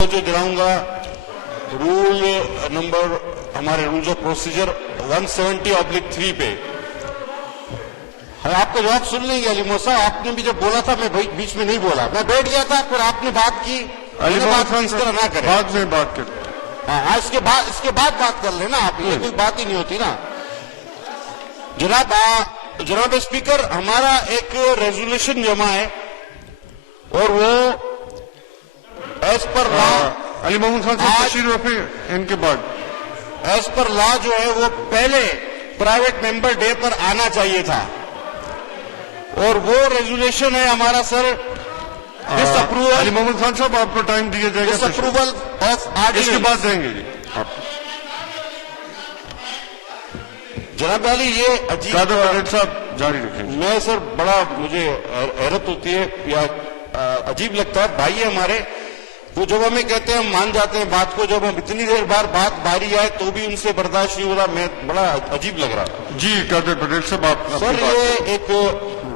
जो दिलाऊंगा rule number हमारे rules of procedure 170/3 पे हम आपका जवाब सुन लेंगे। अली मौसा, आपने भी जब बोला था मैं बीच में नहीं बोला, मैं बैठ गया था, फिर आपने बात की। अली बात इस तरह ना करें, बाद में बात कर। हाँ, इसके बाद बात कर लेना आप, ये कोई बात ही नहीं होती ना। जनाब स्पीकर, हमारा एक रेजोल्यूशन जमा है और वो as per law Ali Mohammad Khan साहब तशरीफ रखे, इनके बाद एज पर लॉ जो है वो पहले प्राइवेट मेंबर डे पर आना चाहिए था और वो रेजोल्यूशन है हमारा सर डिसअप्रूवल। अली मोहम्मद खान साहब आपको टाइम दिया जाएगा, डिसअप्रूवल ऑफ इसके बाद देंगे जी आप। जनाब अली, ये अजीब साहब जारी रखें। मैं सर बड़ा मुझे हैरत होती है या अजीब लगता है, भाई है हमारे, वो जब हमें कहते हैं हम मान जाते हैं बात को, जब हम इतनी देर बाद बात बारी आए तो भी उनसे बर्दाश्त नहीं हो रहा, मैं बड़ा अजीब लग रहा। जी कादर पटेल साहब आप सर ये एक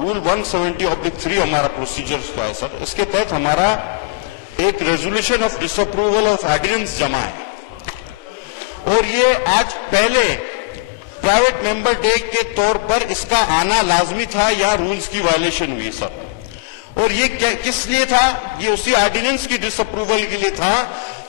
रूल 170/3 हमारा प्रोसीजर का है सर, इसके तहत हमारा एक resolution of disapproval of ordinance जमा है और ये आज पहले प्राइवेट मेंबर डे के तौर पर इसका आना लाजमी था या रूल्स की वायलेशन हुई सर। और ये किस लिए था? ये उसी ऑर्डिनेंस की डिसअप्रूवल के लिए था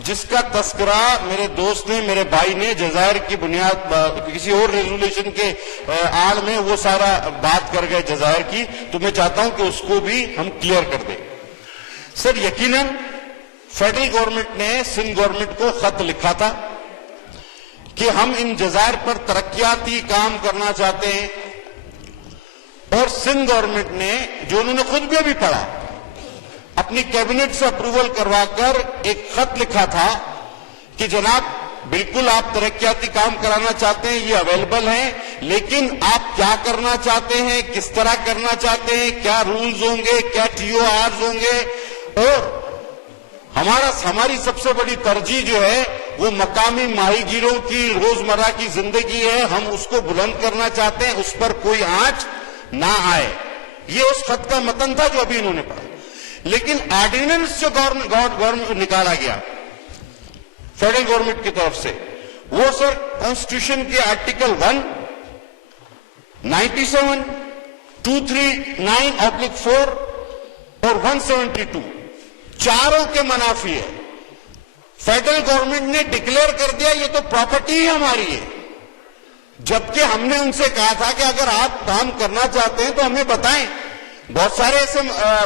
जिसका तस्करा मेरे दोस्त ने, मेरे भाई ने जजायर की बुनियाद किसी और रेजोल्यूशन के आड़ में वो सारा बात कर गए जजायर की, तो मैं चाहता हूं कि उसको भी हम क्लियर कर दें। सर यकीनन फेडरल गवर्नमेंट ने सिंध गवर्नमेंट को खत लिखा था कि हम इन जजायर पर तरक्याती काम करना चाहते हैं और सिंध गवर्नमेंट ने, जो उन्होंने खुद भी अभी पढ़ा, अपनी कैबिनेट से अप्रूवल करवाकर एक खत लिखा था कि जनाब बिल्कुल आप तरक्याती काम कराना चाहते हैं, ये अवेलेबल है, लेकिन आप क्या करना चाहते हैं, किस तरह करना चाहते हैं, क्या रूल्स होंगे, क्या TORs होंगे। और हमारी सबसे बड़ी तरजीह जो है वो मकामी माहीगीरों की रोजमर्रा की जिंदगी है, हम उसको बुलंद करना चाहते हैं, उस पर कोई आंच ना आए। ये उस खत का मतन था जो अभी इन्होंने पढ़ा। लेकिन ऑर्डिनेंस जो गवर्नमेंट निकाला गया फेडरल गवर्नमेंट की तरफ से, वो सर कॉन्स्टिट्यूशन के आर्टिकल 1, 97, 239/4 और 172 चारों के मनाफी है। फेडरल गवर्नमेंट ने डिक्लेयर कर दिया ये तो प्रॉपर्टी ही हमारी है, जबकि हमने उनसे कहा था कि अगर आप काम करना चाहते हैं तो हमें बताएं। बहुत सारे ऐसे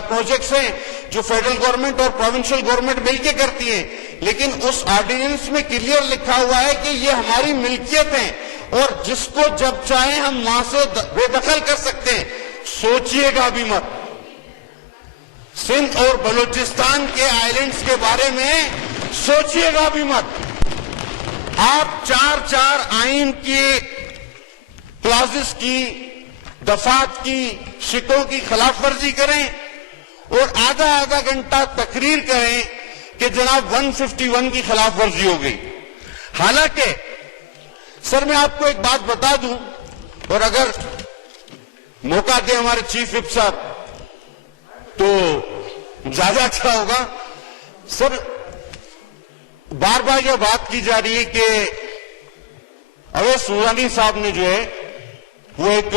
प्रोजेक्ट्स हैं जो फेडरल गवर्नमेंट और प्रोविंशियल गवर्नमेंट मिलकर करती है, लेकिन उस ऑर्डिनेंस में क्लियर लिखा हुआ है कि ये हमारी मिल्कियत है और जिसको जब चाहे हम वहां से बेदखल कर सकते हैं। सोचिएगा भी मत, सिंध और बलूचिस्तान के आइलैंड्स के बारे में सोचिएगा भी मत। आप 4 आइन की क्लॉजेस की, दफात की, शिकों की खिलाफ वर्जी करें और आधा घंटा तकरीर करें कि जनाब 151 की खिलाफ वर्जी हो गई। हालांकि सर मैं आपको एक बात बता दूं, और अगर मौका दे हमारे चीफ विप साहब तो ज्यादा अच्छा होगा। सर बार बार यह बात की जा रही है कि अवैस नूरानी साहब ने जो है वो एक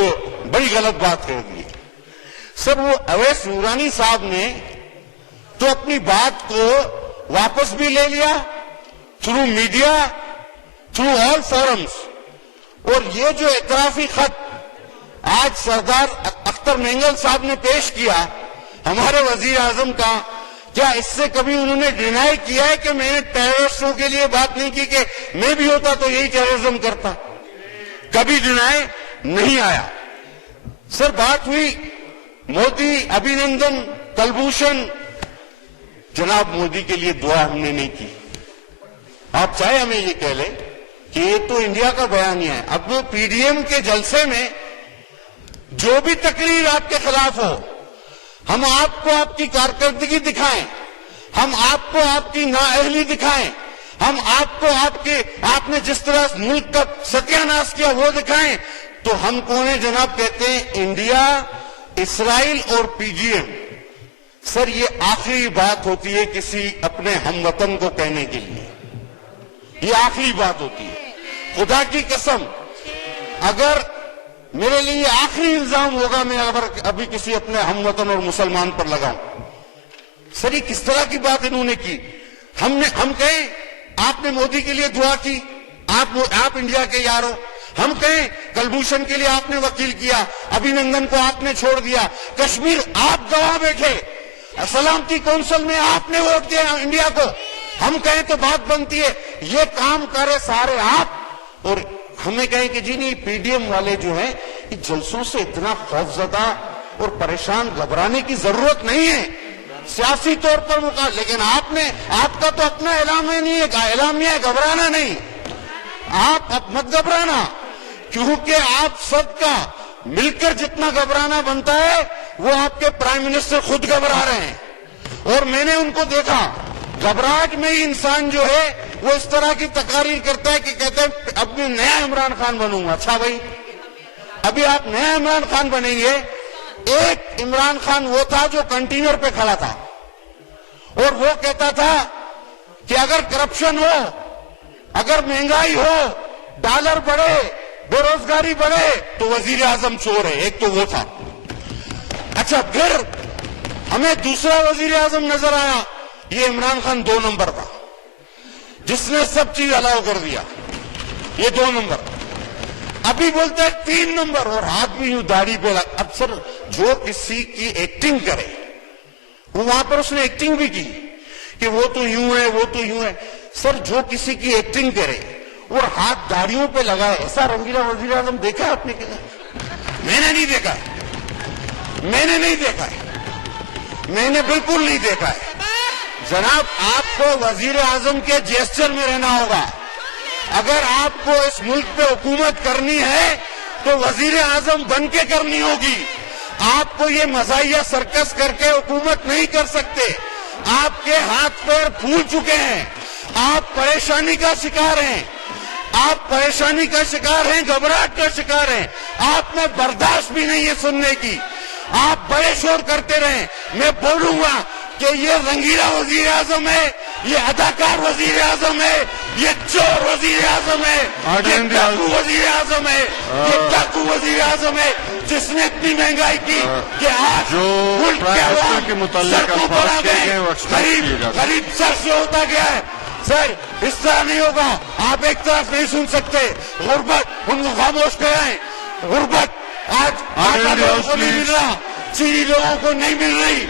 बड़ी गलत बात कह दी। सर वो अवैस नूरानी साहब ने तो अपनी बात को वापस भी ले लिया through media, through all forums, और ये जो इतराफी खत आज सरदार अख्तर मेंगल साहब ने पेश किया हमारे वजीर आजम का, क्या इससे कभी उन्होंने डिनाई किया है कि मैंने टेररिस्टों के लिए बात नहीं की कि मैं भी होता तो यही टेररिज्म करता? कभी डिनाई नहीं आया। सर बात हुई मोदी अभिनंदन कलभूषण, जनाब मोदी के लिए दुआ हमने नहीं की। आप चाहे हमें ये कह लें कि ये तो इंडिया का बयानिया है। अब PDM के जलसे में जो भी तकरीर आपके खिलाफ हो, हम आपको आपकी कारकर्दगी दिखाएं, हम आपको आपकी नाअहली दिखाएं, हम आपको आपने जिस तरह मुल्क का सत्यानाश किया वो दिखाएं, तो हम कौन है जनाब? कहते हैं इंडिया, इसराइल और PGM سر یہ آخری بات ہوتی ہے کسی اپنے ہم وطن کو کہنے کے لیے، یہ آخری بات ہوتی ہے. خدا کی قسم اگر میرے لیے آخری الزام ہوگا میں اگر ابھی کسی اپنے ہم وطن اور مسلمان پر لگاؤں. سر یہ کس طرح کی بات انہوں نے کی؟ ہم کہیں آپ نے مودی کے لیے دعا کی، آپ انڈیا کے یار ہو. ہم کہیں کلبھوشن کے لیے آپ نے وکیل کیا، ابھینندن کو آپ نے چھوڑ دیا، کشمیر آپ گواہ بیٹھے، سلامتی کونسل میں آپ نے ووٹ دیا انڈیا کو. ہم کہیں تو بات بنتی ہے یہ کام کرے سارے آپ، اور ہمیں کہیں کہ جی نہیں پی ڈی ایم والے جو ہیں یہ جلسوں سے اتنا خوف زدہ اور پریشان، گھبرانے کی ضرورت نہیں ہے سیاسی طور پر لیکن آپ کا تو اپنا اعلامیہ ہے گھبرانا نہیں. آپ اب مت گھبرانا، کیونکہ آپ سب کا مل کر جتنا گھبرانا بنتا ہے وہ آپ کے پرائم منسٹر خود گھبرا رہے ہیں. اور میں نے ان کو دیکھا گھبراہٹ میں ہی انسان جو ہے وہ اس طرح کی تقاریر کرتا ہے کہ کہتے ہیں اب میں نیا عمران خان بنوں گا. اچھا بھائی ابھی آپ نیا عمران خان بنیں گے. ایک عمران خان وہ تھا جو کنٹینر پہ کھڑا تھا اور وہ کہتا تھا کہ اگر کرپشن ہو، اگر مہنگائی ہو، ڈالر بڑھے، بے روزگاری بڑھے تو وزیر اعظم چور ہے. ایک تو وہ تھا. اچھا پھر ہمیں دوسرا وزیر اعظم نظر آیا، یہ عمران خان 2 نمبر تھا جس نے سب چیز الاؤ کر دیا. یہ 2 نمبر. ابھی بولتے ہیں 3 نمبر اور ہاتھ بھی یوں داڑھی پہ لگ. اب سر جو کسی کی ایکٹنگ کرے وہ وہاں پر اس نے ایکٹنگ بھی کی کہ وہ تو یوں ہے وہ تو یوں ہے. سر جو کسی کی ایکٹنگ کرے اور ہاتھ داڑھیوں پہ لگائے ایسا رنگیلا وزیر اعظم دیکھا ہے آپ نے؟ میں نے نہیں دیکھا ہے، میں نے نہیں دیکھا ہے، میں نے بالکل نہیں دیکھا ہے. جناب آپ کو وزیر اعظم کے جیسچر میں رہنا ہوگا. اگر آپ کو اس ملک پہ حکومت کرنی ہے تو وزیر اعظم بن کے کرنی ہوگی. آپ کو یہ مزاحیہ سرکس کر کے حکومت نہیں کر سکتے. آپ کے ہاتھ پیر پھول چکے ہیں، آپ پریشانی کا شکار ہیں، آپ پریشانی کا شکار ہیں، گھبراہٹ کا شکار ہیں. آپ میں برداشت بھی نہیں ہے سننے کی. آپ بڑے شور کرتے رہیں. میں بولوں گا کہ یہ رنگیلا وزیر اعظم ہے، یہ اداکار وزیر اعظم ہے، یہ چور وزیر اعظم ہے، یہ ڈاکو وزیر اعظم ہے، یہ ڈاکو وزیر اعظم ہے جس نے اتنی مہنگائی کی کہ آج ملک کے عوام سڑکوں پر آ گئے. غریب سر سے ہوتا گیا ہے. سر اس طرح نہیں ہوگا. آپ ایک طرف نہیں سن سکتے. غربت ان کو خاموش کرائیں. غربت آج لوگوں کو نہیں مل رہا، چینی لوگوں کو نہیں مل رہی،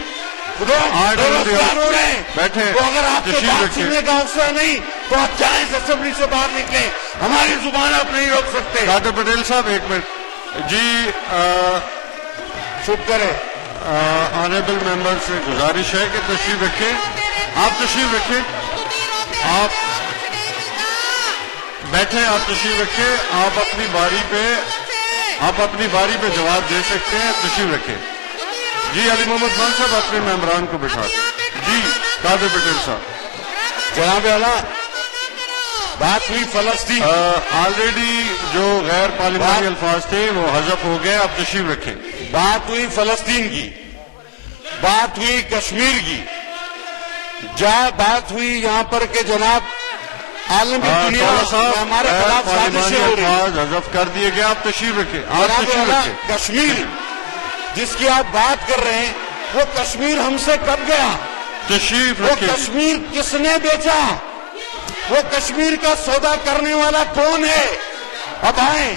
روزگار ہو رہے ہیں. تو اگر آپ کو بات سننے کا حوصلہ نہیں تو آپ جائیں اسمبلی سے باہر نکلیں. ہماری زبان آپ نہیں روک سکتے. ڈاکٹر پٹیل صاحب ایک منٹ جی. چپ کرے. آنریبل ممبر سے گزارش ہے کہ تشریف رکھیں. آپ تشریف رکھیں، آپ بیٹھیں، آپ تشریف رکھیں. آپ اپنی باری پہ جواب دے سکتے ہیں. تشریف رکھیں. جی علی محمد خان صاحب اپنے ممبران کو بٹھا دیں. جی ڈاکٹر پٹیل صاحب. جناب اعلیٰ بات ہوئی فلسطین. آلریڈی جو غیر پارلیمانی الفاظ تھے وہ حذف ہو گئے. آپ تشریف رکھیں. بات ہوئی فلسطین کی، بات ہوئی کشمیر کی، بات ہوئی یہاں پر کہ جناب عالمی دنیا ہمارے خلاف سازشیں ہو رہی ہیں. حذف کر دیے گئے. آپ تشریف رکھیں. جناب کشمیر جس کی آپ بات کر رہے ہیں وہ کشمیر ہم سے کب گیا؟ تشریف وہ رکھیں. کشمیر کس نے بیچا؟ وہ کشمیر کا سودا کرنے والا کون ہے؟ اب آئیں.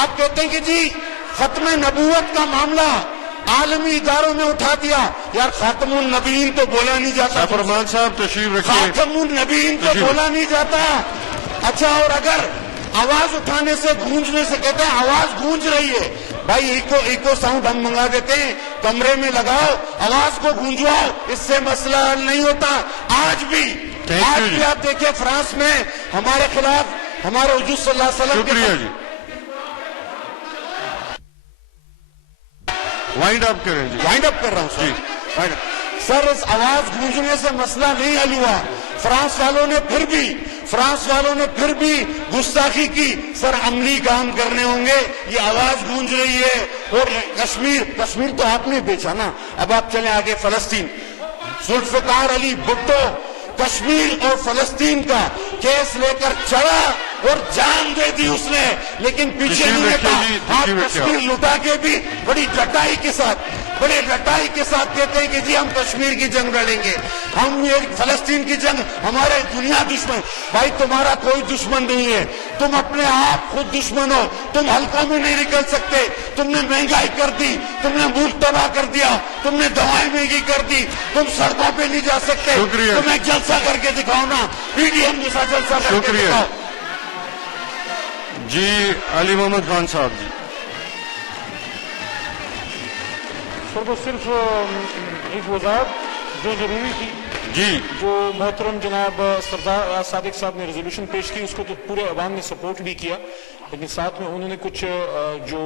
آپ کہتے ہیں کہ جی ختم نبوت کا معاملہ عالمی اداروں میں اٹھا دیا. یار خاتم النبیین تو بولا نہیں جاتا. فرمان صاحب تشریف رکھیں. خاتم النبیین تو بولا نہیں جاتا. اچھا اور اگر آواز اٹھانے سے گونجنے سے کہتے ہیں آواز گونج رہی ہے، بھائی ایکو ساؤنڈ ہم منگا دیتے ہیں، کمرے میں لگاؤ، آواز کو گونجواؤ. اس سے مسئلہ حل نہیں ہوتا. آج بھی آپ دیکھیں فرانس میں ہمارے خلاف ہمارے حضور صلی اللہ علیہ وسلم. شکریہ جی. وائنڈ اپ کریں جی. وائنڈ اپ کر رہا ہوں جی. سر اس آواز گونجنے سے مسئلہ نہیں حل ہوا. فرانس والوں نے پھر بھی گستاخی کی. سر عملی کام کرنے ہوں گے. یہ آواز گونج رہی ہے. اور کشمیر تو آپ نے بیچا نا. اب آپ چلیں آگے فلسطین. जुल्फिकार अली भुट्टो कश्मीर और फलस्तीन का केस लेकर चढ़ा और जान दे दी उसने, लेकिन पीछे नहीं हटा। आप कश्मीर लुटा के भी बड़ी डटाई के साथ कहते हैं कि जी हम कश्मीर की जंग लड़ेंगे, हम ये फलस्तीन की जंग, हमारे दुनिया दुश्मन। भाई तुम्हारा कोई दुश्मन नहीं है, तुम अपने आप खुद दुश्मन हो। तुम हल्कों में नहीं निकल सकते, तुमने महंगाई कर दी, तुमने मुल्क तबाह कर दिया, तुमने दवाएं महंगी कर दी, तुम सड़कों पे नहीं जा सकते। तुम एक जलसा करके दिखाओ ना, पीडीएम जैसा जलसा करके दिखाओ। जी अली मोहम्मद खान साहब जी। सर वो सिर्फ एक वजाहत जो जरूरी थी जी, जो मोहतरम जनाब सरदार सादिक साहब ने रेजोल्यूशन पेश की, उसको तो पूरे अवाम ने सपोर्ट भी किया, लेकिन साथ में उन्होंने कुछ जो